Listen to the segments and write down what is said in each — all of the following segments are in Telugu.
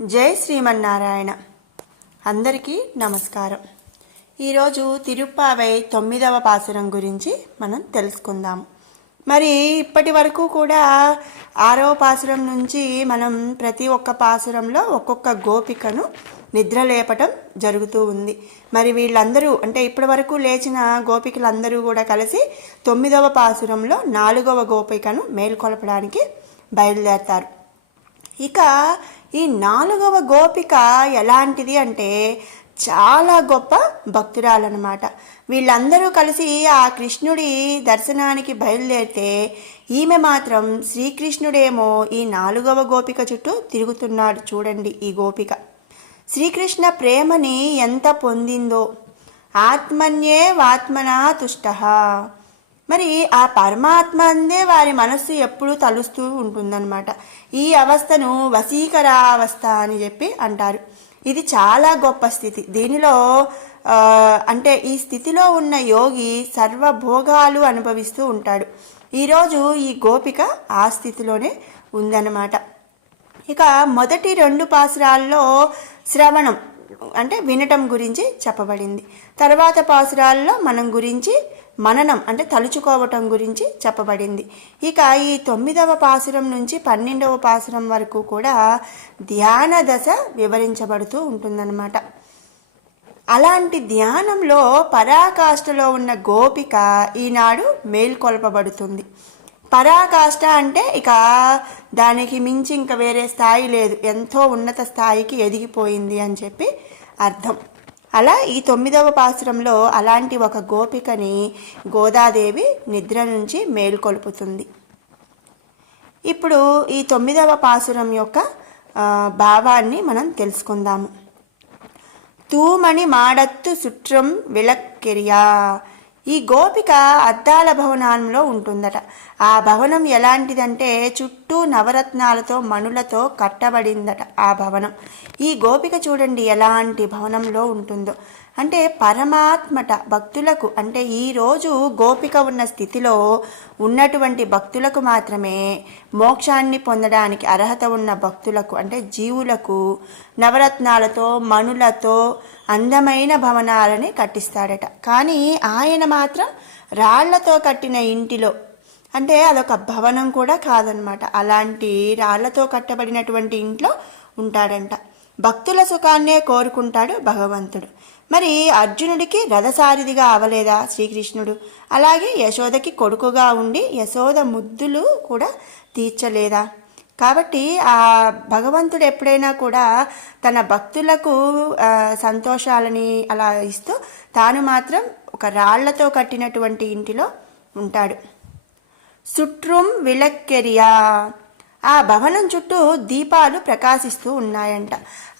జై శ్రీమన్నారాయణ. అందరికీ నమస్కారం. ఈరోజు తిరుప్పావై 9వ పాసురం గురించి మనం తెలుసుకుందాము. మరి ఇప్పటి వరకు కూడా 6వ పాసురం నుంచి మనం ప్రతి ఒక్క పాసురంలో ఒక్కొక్క గోపికను నిద్రలేపటం జరుగుతూ ఉంది. మరి వీళ్ళందరూ అంటే ఇప్పటి వరకు లేచిన గోపికలందరూ కూడా కలిసి 9వ పాసురంలో 4వ గోపికను మేల్కొల్పడానికి బయలుదేరతారు. ఇక ఈ 4వ గోపిక ఎలాంటిది అంటే చాలా గొప్ప భక్తురాలన్నమాట. వీళ్ళందరూ కలిసి ఆ కృష్ణుడి దర్శనానికి బయలుదేరితే ఈమె మాత్రం శ్రీకృష్ణుడేమో ఈ 4వ గోపిక చుట్టూ తిరుగుతున్నాడు. చూడండి, ఈ గోపిక శ్రీకృష్ణ ప్రేమని ఎంత పొందిందో. ఆత్మన్యే వాత్మనా తుష్ట. మరి ఆ పరమాత్మ అందే వారి మనస్సు ఎప్పుడూ తలుస్తూ ఉంటుందన్నమాట. ఈ అవస్థను వశీకరావస్థ అని చెప్పి అంటారు. ఇది చాలా గొప్ప స్థితి. దీనిలో అంటే ఈ స్థితిలో ఉన్న యోగి సర్వభోగాలు అనుభవిస్తూ ఉంటాడు. ఈరోజు ఈ గోపిక ఆ స్థితిలోనే ఉందన్నమాట. ఇక మొదటి 2 పాసురాల్లో శ్రవణం అంటే వినటం గురించి చెప్పబడింది. తర్వాత పాసురాల్లో మననం అంటే తలుచుకోవటం గురించి చెప్పబడింది. ఇక ఈ 9వ పాసురం నుంచి 12వ పాసురం వరకు కూడా ధ్యాన దశ వివరించబడుతూ ఉంటుందన్నమాట. అలాంటి ధ్యానంలో పరాకాష్ఠలో ఉన్న గోపిక ఈనాడు మేల్కొల్పబడుతుంది. పరాకాష్ఠ అంటే ఇక దానికి మించి ఇంకా వేరే స్థాయి లేదు, ఎంతో ఉన్నత స్థాయికి ఎదిగిపోయింది అని చెప్పి అర్థం. అలా ఈ 9వ పాసురంలో అలాంటి ఒక గోపికని గోదాదేవి నిద్ర నుంచి మేల్కొల్పుతుంది. ఇప్పుడు ఈ 9వ పాసురం యొక్క భావాన్ని మనం తెలుసుకుందాము. తూమణి మాడత్తు సుట్రం విలక్కెరియా. ఈ గోపిక అద్దాల భవనంలో ఉంటుందట. ఆ భవనం ఎలాంటిదంటే చుట్టూ నవరత్నాలతో మణులతో కట్టబడిందట ఆ భవనం. ఈ గోపిక చూడండి ఎలాంటి భవనంలో ఉంటుందో. అంటే పరమాత్మట భక్తులకు, అంటే ఈరోజు గోపిక ఉన్న స్థితిలో ఉన్నటువంటి భక్తులకు మాత్రమే మోక్షాన్ని పొందడానికి అర్హత ఉన్న భక్తులకు అంటే జీవులకు నవరత్నాలతో మణులతో అందమైన భవనాలని కట్టిస్తాడట. కానీ ఆయన మాత్రం రాళ్లతో కట్టిన ఇంటిలో, అంటే అదొక భవనం కూడా కాదనమాట, అలాంటి రాళ్లతో కట్టబడినటువంటి ఇంట్లో ఉంటాడంట. భక్తుల సుఖాన్నే కోరుకుంటాడు భగవంతుడు. మరి అర్జునుడికి రథసారిదిగా అవలేదా శ్రీకృష్ణుడు? అలాగే యశోదకి కొడుకుగా ఉండి యశోద ముద్దులు కూడా తీర్చలేదా? కాబట్టి ఆ భగవంతుడు ఎప్పుడైనా కూడా తన భక్తులకు సంతోషాలని అలా ఇస్తూ తాను మాత్రం ఒక రాళ్లతో కట్టినటువంటి ఇంటిలో ఉంటాడు. సుట్రుం విలక్కెరియా. ఆ భవనం చుట్టూ దీపాలు ప్రకాశిస్తూ ఉన్నాయంట.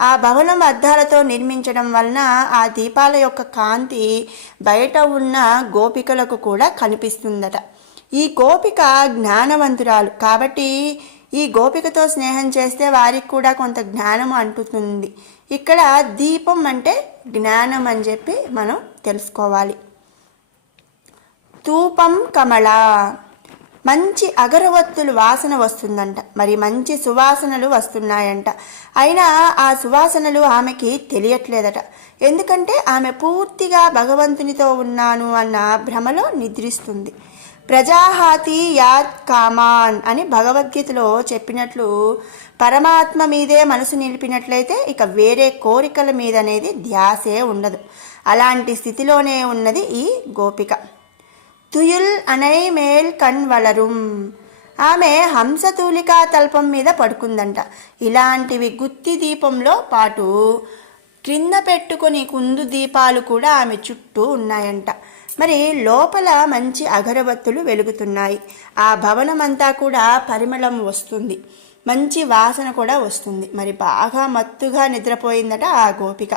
ఆ భవనం అద్దాలతో నిర్మించడం వలన ఆ దీపాల యొక్క కాంతి బయట ఉన్న గోపికలకు కూడా కనిపిస్తుందట. ఈ గోపిక జ్ఞానవంతురాలు కాబట్టి ఈ గోపికతో స్నేహం చేస్తే వారికి కూడా కొంత జ్ఞానం అంటుతుంది. ఇక్కడ దీపం అంటే జ్ఞానం అని చెప్పి మనం తెలుసుకోవాలి. ధూపం కమల. మంచి అగరవత్తులు వాసన వస్తుందంట. మరి మంచి సువాసనలు వస్తున్నాయంట. అయినా ఆ సువాసనలు ఆమెకి తెలియట్లేదట. ఎందుకంటే ఆమె పూర్తిగా భగవంతునితో ఉన్నాను అన్న భ్రమలో నిద్రిస్తుంది. ప్రజాహాతి యాత్ కామాన్ అని భగవద్గీతలో చెప్పినట్లు పరమాత్మ మీదే మనసు నిలిపినట్లయితే ఇక వేరే కోరికల మీద అనేది ధ్యాసే ఉండదు. అలాంటి స్థితిలోనే ఉన్నది ఈ గోపిక. తుయుల్ అనై మేల్ కణ్ వలరుం. ఆమె హంసతూలికా తల్పం మీద పడుకుందంట. ఇలాంటివి గుత్తి దీపంలో పాటు క్రింద పెట్టుకొని కుందు దీపాలు కూడా ఆమె చుట్టూ ఉన్నాయంట. మరి లోపల మంచి అగరబత్తులు వెలుగుతున్నాయి. ఆ భవనం అంతా కూడా పరిమళం వస్తుంది, మంచి వాసన కూడా వస్తుంది. మరి బాగా మత్తుగా నిద్రపోయిందట ఆ గోపిక.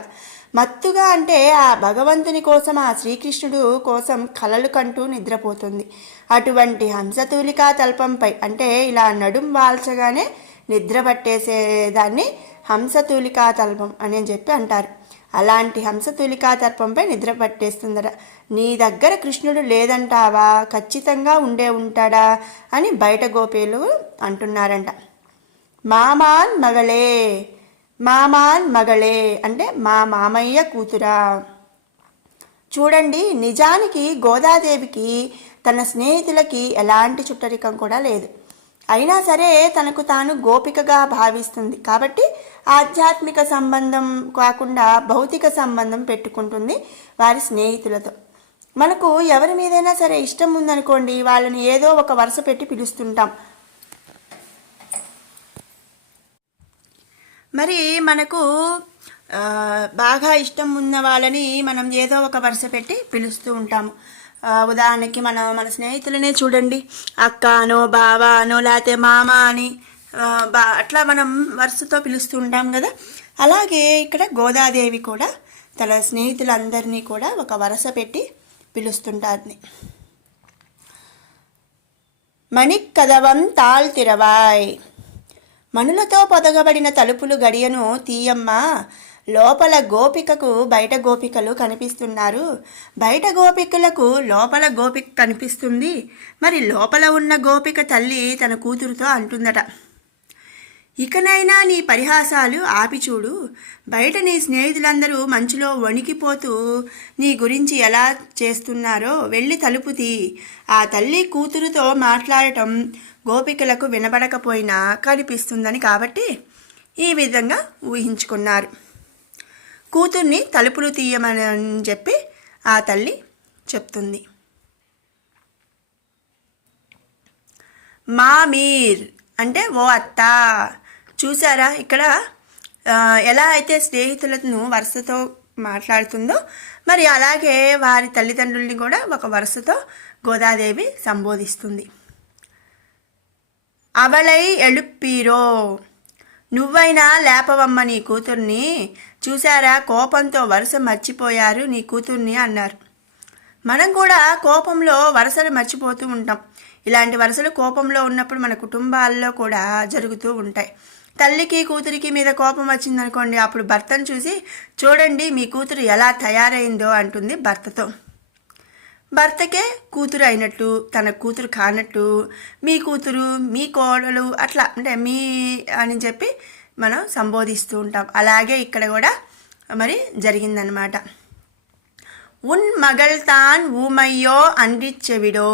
మత్తుగా అంటే ఆ భగవంతుని కోసం, ఆ శ్రీకృష్ణుడు కోసం కలలు కంటూ నిద్రపోతుంది. అటువంటి హంసతూలికా తల్పంపై అంటే ఇలా నడుం వాల్చగానే నిద్ర పట్టేసేదాన్ని హంసతూలికా తల్పం అని చెప్పి అంటారు. అలాంటి హంసతూలికా తల్పంపై నిద్ర పట్టేస్తుందట. నీ దగ్గర కృష్ణుడు లేదంటావా? ఖచ్చితంగా ఉంటాడా అని బయట గోపీలు అంటున్నారంట. మామాన్ మగలే. మామాన్ మగళే అంటే మా మామయ్య కూతురా. చూడండి, నిజానికి గోదాదేవికి తన స్నేహితులకి ఎలాంటి చుట్టరికం కూడా లేదు. అయినా సరే తనకు తాను గోపికగా భావిస్తుంది కాబట్టి ఆధ్యాత్మిక సంబంధం కాకుండా భౌతిక సంబంధం పెట్టుకుంటుంది వారి స్నేహితులతో. మనకు ఎవరి మీదైనా సరే ఇష్టం ఉందనుకోండి, వాళ్ళని ఏదో ఒక వరుస పెట్టి పిలుస్తుంటాం. మరి మనకు బాగా ఇష్టం ఉన్న వాళ్ళని మనం ఏదో ఒక వరుస పెట్టి పిలుస్తూ ఉంటాము. ఉదాహరణకి మన స్నేహితులనే చూడండి, అక్క అనో బావ అనో లేకపోతే మామ అని అట్లా మనం వరుసతో పిలుస్తూ ఉంటాం కదా. అలాగే ఇక్కడ గోదాదేవి కూడా తన స్నేహితులందరినీ కూడా ఒక వరుస పెట్టి పిలుస్తుంటారు. మణికదవం తాళ్తిరవాయ్, మణులతో పొదగబడిన తలుపులు గడియను తీయమ్మ, లోపల గోపికకు బయట గోపికలు కనిపిస్తున్నారు, బయట గోపికలకు లోపల గోపిక కనిపిస్తుంది. మరి లోపల ఉన్న గోపిక తల్లి తన కూతురుతో అంటుందట, ఇకనైనా నీ పరిహాసాలు ఆపిచూడు, బయట నీ స్నేహితులందరూ మంచులో వణికిపోతూ నీ గురించి ఎలా చేస్తున్నారో వెళ్ళి తలుపు తీ. ఆ తల్లి కూతురుతో మాట్లాడటం గోపికలకు వినబడకపోయినా కనిపిస్తుందని కాబట్టి ఈ విధంగా ఊహించుకున్నారు. కూతుర్ని తలుపులు తీయమని చెప్పి ఆ తల్లి చెప్తుంది. మామీర్ అంటే ఓ అత్త. చూసారా ఇక్కడ ఎలా అయితే స్నేహితులను వరుసతో మాట్లాడుతుందో, మరి అలాగే వారి తల్లిదండ్రుల్ని కూడా ఒక వరుసతో గోదాదేవి సంబోధిస్తుంది. అవలై ఎలుప్పీరో, నువ్వైనా లేపవమ్మ నీ కూతుర్ని. చూసారా, కోపంతో వరుస మర్చిపోయారు నీ కూతుర్ని అన్నారు. మనం కూడా కోపంలో వరుసలు మర్చిపోతూ ఉంటాం. ఇలాంటి వరుసలు కోపంలో ఉన్నప్పుడు మన కుటుంబాల్లో కూడా జరుగుతూ ఉంటాయి. తల్లికి కూతురికి మీద కోపం వచ్చిందనుకోండి, అప్పుడు భర్తను చూసి చూడండి మీ కూతురు ఎలా తయారైందో అంటుంది భర్తతో. భర్తకే కూతురు అయినట్టు తన కూతురు కానట్టు మీ కూతురు మీ కోడలు అట్లా అంటే మీ అని చెప్పి మనం సంబోధిస్తూ ఉంటాం. అలాగే ఇక్కడ కూడా మరి జరిగిందనమాట. ఉన్ మగల్తాన్ ఊమయ్యో అండిచెవిడో,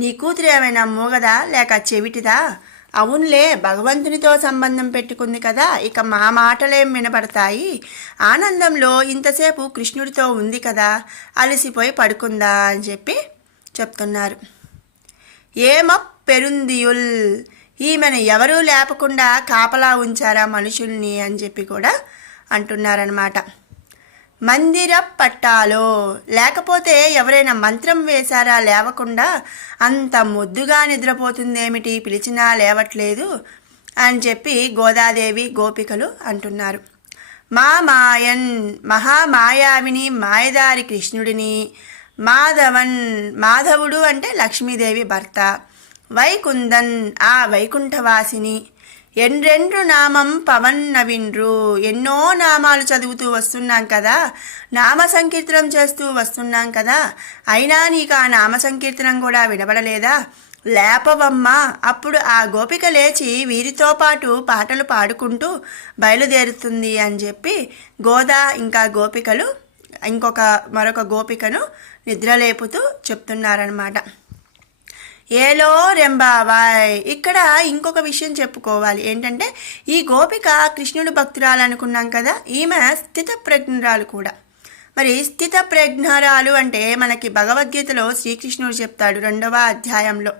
నీ కూతురు ఏమైనా మూగదా లేక చెవిటిదా? అవునులే, భగవంతునితో సంబంధం పెట్టుకుంది కదా, ఇక మా మాటలేం వినపడతాయి. ఆనందంలో ఇంతసేపు కృష్ణుడితో ఉంది కదా, అలసిపోయి పడుకుందా అని చెప్పి చెప్తున్నారు. ఏమ పెరుందియుల్, ఈమెను ఎవరూ లేపకుండా కాపలా ఉంచారా మనుషుల్ని అని చెప్పి కూడా అంటున్నారనమాట. మందిర పట్టాలో, లేకపోతే ఎవరైనా మంత్రం వేశారా లేవకుండా? అంత ముద్దుగా నిద్రపోతుందేమిటి, పిలిచినా లేవట్లేదు అని చెప్పి గోదాదేవి గోపికలు అంటున్నారు. మా మాయన్, మహామాయావిని మాయదారి కృష్ణుడిని, మాధవుడు అంటే లక్ష్మీదేవి భర్త, వైకుందన్ ఆ వైకుంఠవాసిని, ఎండ్రెండ్రు నామం పవన్ నవిండ్రు, ఎన్నో నామాలు చదువుతూ వస్తున్నాం కదా, నామ సంకీర్తనం చేస్తూ వస్తున్నాం కదా, అయినా నీకు ఆ నామ సంకీర్తనం కూడా వినబడలేదా? లేపవమ్మ. అప్పుడు ఆ గోపిక లేచి వీరితో పాటు పాటలు పాడుకుంటూ బయలుదేరుతుంది అని చెప్పి గోదా ఇంకా గోపికలు మరొక గోపికను నిద్రలేపుతూ చెప్తున్నారనమాట. ఏలో రెంబావాయ్. ఇక్కడ ఇంకొక విషయం చెప్పుకోవాలి. ఏంటంటే ఈ గోపిక కృష్ణుడు భక్తురాలు అనుకున్నాం కదా, ఈమె స్థిత ప్రజ్ఞరాలు కూడా. మరి స్థిత ప్రజ్ఞరాలు అంటే మనకి భగవద్గీతలో శ్రీకృష్ణుడు చెప్తాడు 2వ అధ్యాయంలో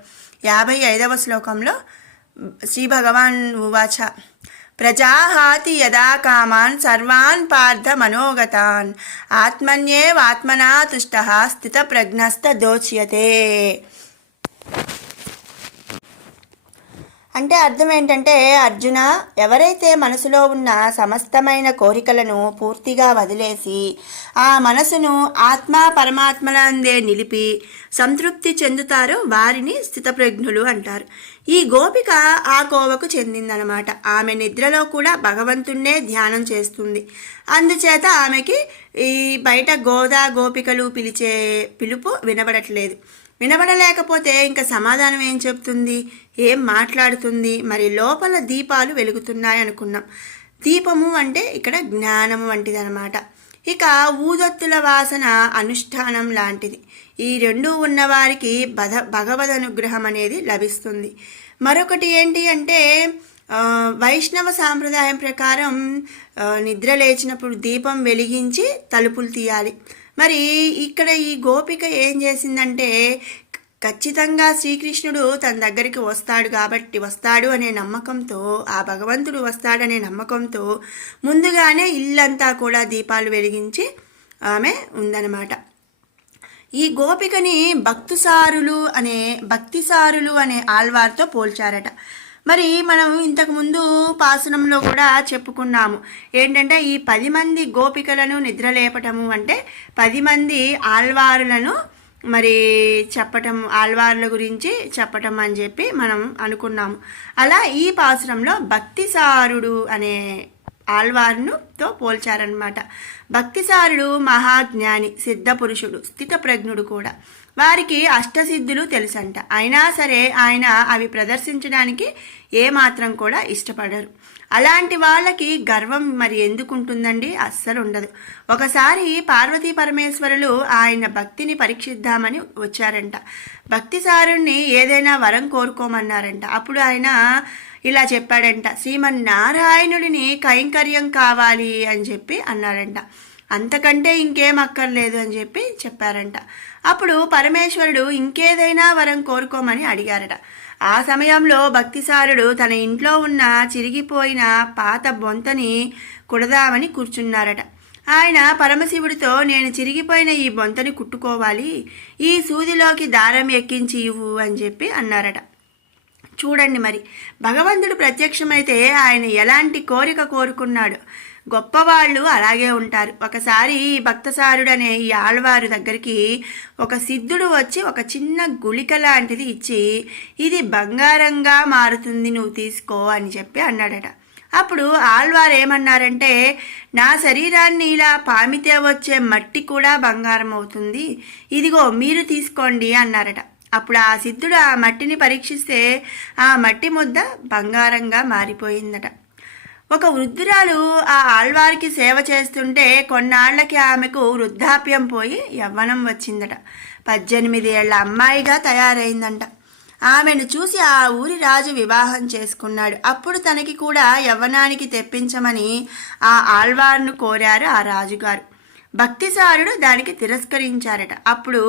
55వ శ్లోకంలో. శ్రీ భగవాన్ ఉవాచ, ప్రజాహాతి యదా కామాన్ సర్వాన్ పార్థ మనోగతాన్ ఆత్మన్యేవాత్మనా తుష్టః స్థిత ప్రజ్ఞస్త దోచ్యతే. అంటే అర్థం ఏంటంటే, అర్జున, ఎవరైతే మనసులో ఉన్న సమస్తమైన కోరికలను పూర్తిగా వదిలేసి ఆ మనసును ఆత్మ పరమాత్మలందే నిలిపి సంతృప్తి చెందుతారో వారిని స్థితప్రజ్ఞులు అంటారు. ఈ గోపిక ఆ కోవకు చెందిందనమాట. ఆమె నిద్రలో కూడా భగవంతుణ్ణే ధ్యానం చేస్తుంది. అందుచేత ఆమెకి ఈ బయట గోపికలు పిలిచే పిలుపు వినబడట్లేదు. వినబడలేకపోతే ఇంకా సమాధానం ఏం చెప్తుంది, ఏం మాట్లాడుతుంది? మరి లోపల దీపాలు వెలుగుతున్నాయి అనుకున్నాం. దీపము అంటే ఇక్కడ జ్ఞానము వంటిది అనమాట. ఇక ఊదొత్తుల వాసన అనుష్ఠానం లాంటిది. ఈ రెండు ఉన్నవారికి భగవద్ అనుగ్రహం అనేది లభిస్తుంది. మరొకటి ఏంటి అంటే వైష్ణవ సాంప్రదాయం ప్రకారం నిద్ర లేచినప్పుడు దీపం వెలిగించి తలుపులు తీయాలి. మరి ఇక్కడ ఈ గోపిక ఏం చేసిందంటే ఖచ్చితంగా శ్రీకృష్ణుడు తన దగ్గరికి వస్తాడు అనే నమ్మకంతో, ఆ భగవంతుడు వస్తాడనే నమ్మకంతో ముందుగానే ఇల్లంతా కూడా దీపాలు వెలిగించి ఆమె ఉందన్నమాట. ఈ గోపికని భక్తిసారులు అనే ఆళ్వార్తో పోల్చారట. మరి మనం ఇంతకుముందు పాసనంలో కూడా చెప్పుకున్నాము ఏంటంటే ఈ 10 మంది గోపికలను నిద్రలేపటము అంటే 10 మంది ఆళ్వారులను మరి చెప్పటం, ఆళ్వార్ల గురించి చెప్పటం అని చెప్పి మనం అనుకున్నాము. అలా ఈ పాసురంలో భక్తిసారుడు అనే ఆళ్వార్నుతో పోల్చారనమాట. భక్తిసారుడు మహాజ్ఞాని, సిద్ధపురుషుడు, స్థితప్రజ్ఞుడు కూడా. వారికి అష్టసిద్ధులు తెలుసంట. అయినా సరే ఆయన అవి ప్రదర్శించడానికి ఏమాత్రం కూడా ఇష్టపడరు. అలాంటి వాళ్ళకి గర్వం మరి ఎందుకుంటుందండి? అస్సలు ఉండదు. ఒకసారి పార్వతీ పరమేశ్వరులు ఆయన భక్తిని పరీక్షిద్దామని వచ్చారంట. భక్తిసారుణ్ణి ఏదైనా వరం కోరుకోమన్నారంట. అప్పుడు ఆయన ఇలా చెప్పాడంట, శ్రీమన్నారాయణుడిని కైంకర్యం కావాలి అని చెప్పి అన్నాడంట. అంతకంటే ఇంకేం అక్కర్లేదు అని చెప్పి చెప్పారంట. అప్పుడు పరమేశ్వరుడు ఇంకేదైనా వరం కోరుకోమని అడిగారట. ఆ సమయంలో భక్తిసారుడు తన ఇంట్లో ఉన్న చిరిగిపోయిన పాత బొంతని కుడదామని కూర్చున్నారట. ఆయన పరమశివుడితో, నేను చిరిగిపోయిన ఈ బొంతని కుట్టుకోవాలి, ఈ సూదిలోకి దారం ఎక్కించి ఇవ్వు అని చెప్పి అన్నారట. చూడండి మరి భగవంతుడు ప్రత్యక్షమైతే ఆయన ఎలాంటి కోరిక కోరుకున్నాడు. గొప్పవాళ్ళు అలాగే ఉంటారు. ఒకసారి భక్తసారుడు అనే ఈ ఆళ్వారు దగ్గరికి ఒక సిద్ధుడు వచ్చి ఒక చిన్న గుళిక లాంటిది ఇచ్చి, ఇది బంగారంగా మారుతుంది, నువ్వు తీసుకో అని చెప్పి అన్నాడట. అప్పుడు ఆళ్వారు ఏమన్నారంటే, నా శరీరాన్ని ఇలా పామితే వచ్చే మట్టి కూడా బంగారం అవుతుంది, ఇదిగో మీరు తీసుకోండి అన్నారట. అప్పుడు ఆ సిద్ధుడు ఆ మట్టిని పరీక్షిస్తే ఆ మట్టి ముద్ద బంగారంగా మారిపోయిందట. ఒక వృద్ధురాలు ఆ ఆళ్వారికి సేవ చేస్తుంటే కొన్నాళ్లకి ఆమెకు వృద్ధాప్యం పోయి యవ్వనం వచ్చిందట. 18 ఏళ్ల అమ్మాయిగా తయారైందంట. ఆమెను చూసి ఆ ఊరి రాజు వివాహం చేసుకున్నాడు. అప్పుడు తనకి కూడా యవ్వనానికి తెప్పించమని ఆ ఆళ్వార్ను కోరారు ఆ రాజుగారు. భక్తిసారుడు దానికి తిరస్కరించారట. అప్పుడు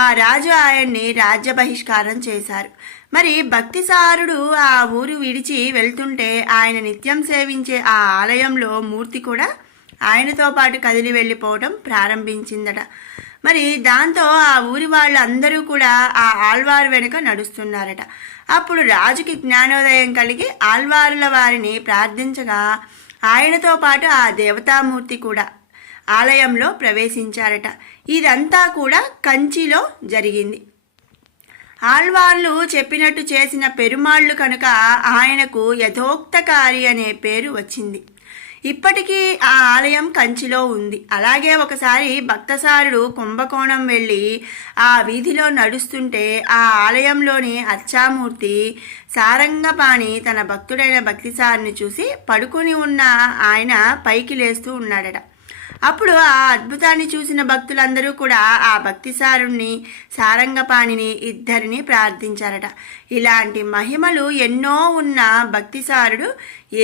ఆ రాజు ఆయన్ని రాజ్య బహిష్కారం చేశారు. మరి భక్తిసారుడు ఆ ఊరు విడిచి వెళ్తుంటే ఆయన నిత్యం సేవించే ఆ ఆలయంలో మూర్తి కూడా ఆయనతో పాటు కదిలి వెళ్ళిపోవడం ప్రారంభించిందట. మరి దాంతో ఆ ఊరి వాళ్ళందరూ కూడా ఆ ఆళ్వారు వెనుక నడుస్తున్నారట. అప్పుడు రాజుకి జ్ఞానోదయం కలిగి ఆళ్వారుల వారిని ప్రార్థించగా ఆయనతో పాటు ఆ దేవతామూర్తి కూడా ఆలయంలో ప్రవేశించారట. ఇదంతా కూడా కంచిలో జరిగింది. ఆళ్వార్లు చెప్పినట్టు చేసిన పెరుమాళ్ళు కనుక ఆయనకు యథోక్తకారి అనే పేరు వచ్చింది. ఇప్పటికీ ఆ ఆలయం కంచిలో ఉంది. అలాగే ఒకసారి భక్తసారుడు కుంభకోణం వెళ్ళి ఆ వీధిలో నడుస్తుంటే ఆ ఆలయంలోని అర్చామూర్తి సారంగపాణి తన భక్తుడైన భక్తిసారుని చూసి పడుకొని ఉన్న ఆయన పైకి లేస్తూ ఉన్నాడట. అప్పుడు ఆ అద్భుతాన్ని చూసిన భక్తులందరూ కూడా ఆ భక్తిసారుణ్ణి, సారంగపాణిని ఇద్దరిని ప్రార్థించారట. ఇలాంటి మహిమలు ఎన్నో ఉన్న భక్తిసారుడు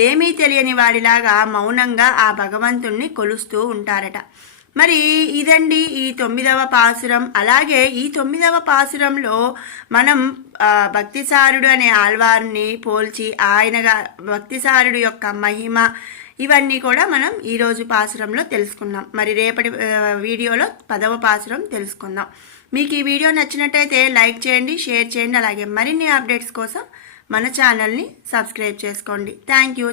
ఏమీ తెలియని వాడిలాగా మౌనంగా ఆ భగవంతుణ్ణి కొలుస్తూ ఉంటారట. మరి ఇదండి ఈ 9వ పాసురం. అలాగే ఈ 9వ పాసురంలో మనం భక్తిసారుడు అనే ఆళ్వారుని పోల్చి ఆయనగా భక్తిసారుడు యొక్క మహిమ ఇవన్నీ కూడా మనం ఈరోజు పాసురంలో తెలుసుకున్నాం. మరి రేపటి వీడియోలో 10వ పాసురం తెలుసుకుందాం. మీకు ఈ వీడియో నచ్చినట్టయితే లైక్ చేయండి, షేర్ చేయండి. అలాగే మరిన్ని అప్డేట్స్ కోసం మన ఛానల్ని సబ్స్క్రైబ్ చేసుకోండి. Thank you.